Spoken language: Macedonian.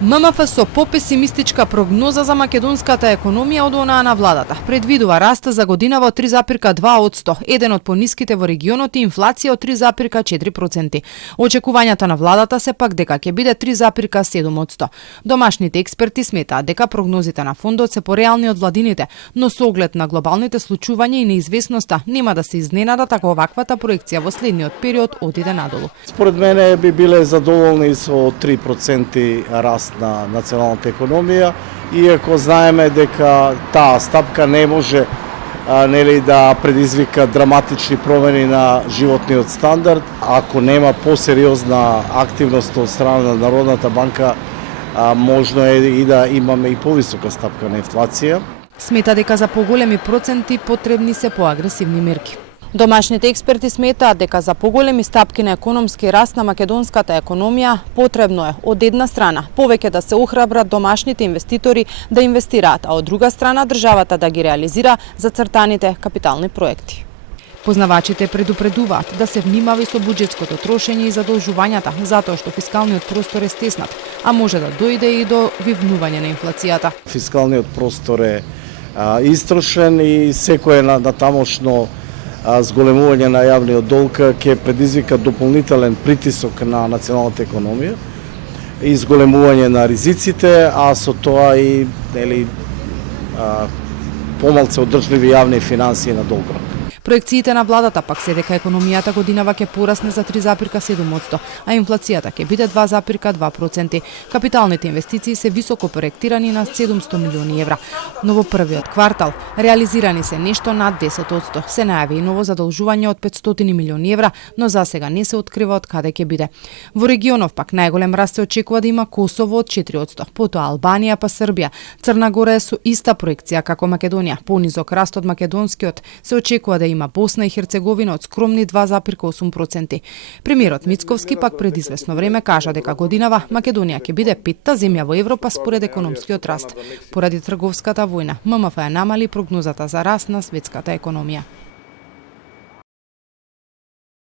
ММФ со попесимистичка прогноза за македонската економија од онаа на владата. Предвидува раст за годинава од 3,2%, еден од пониските во регионот и инфлација од 3,4%. Очекувањата на владата се пак дека ќе биде 3,7%. Домашните експерти сметаат дека прогнозите на фондот се пореални од владините, но со оглед на глобалните случувања и неизвестноста нема да се изненадат ако оваквата проекција во следниот период одиде надолу. Според мене би биле задоволни со 3% раст на националната економија, иако знаеме дека таа стапка не може да предизвика драматични промени на животниот стандард. Ако нема посериозна активност од страна на Народната банка, можно е и да имаме и повисока стапка на инфлација. Смета дека за поголеми проценти потребни се поагресивни мерки. Домашните експерти сметаат дека за поголеми стапки на економски раст на македонската економија потребно е од една страна повеќе да се охрабрат домашните инвеститори да инвестираат, а од друга страна државата да ги реализира зацртаните капитални проекти. Познавачите предупредуваат да се внимава и со буџетското трошење и задолжувањата, затоа што фискалниот простор е стеснат, а може да дојде и до вивнување на инфлацијата. Фискалниот простор е истрошен и секое на тамошно зголемување на јавниот долг ќе предизвика дополнителен притисок на националната економија и зголемување на ризиците, а со тоа и помалку одржливи јавни финансии на долгорок. Проекциите на владата пак се дека економијата годинава ќе порасне за 3,7%, а инфлацијата ќе биде 2,2%. Капиталните инвестиции се високо проектирани на 700 милиони евра. Но во првиот квартал реализирани се нешто над 10%. Се најави и ново задолжување од 500 милиони евра, но засега не се открива од каде ќе биде. Во регионов пак најголем раст се очекува да има Косово од 4%, потоа Албанија па Србија. Црна Гора е со иста проекција како Македонија. Понизок раст од македонскиот се очекува да има Босна и Херцеговина од скромни 2,8%. Премиерот Мицковски пак пред известно време кажа дека годинава Македонија ќе биде петта земја во Европа според економскиот раст. Поради трговската војна, ММФ ја намали прогнозата за раст на светската економија.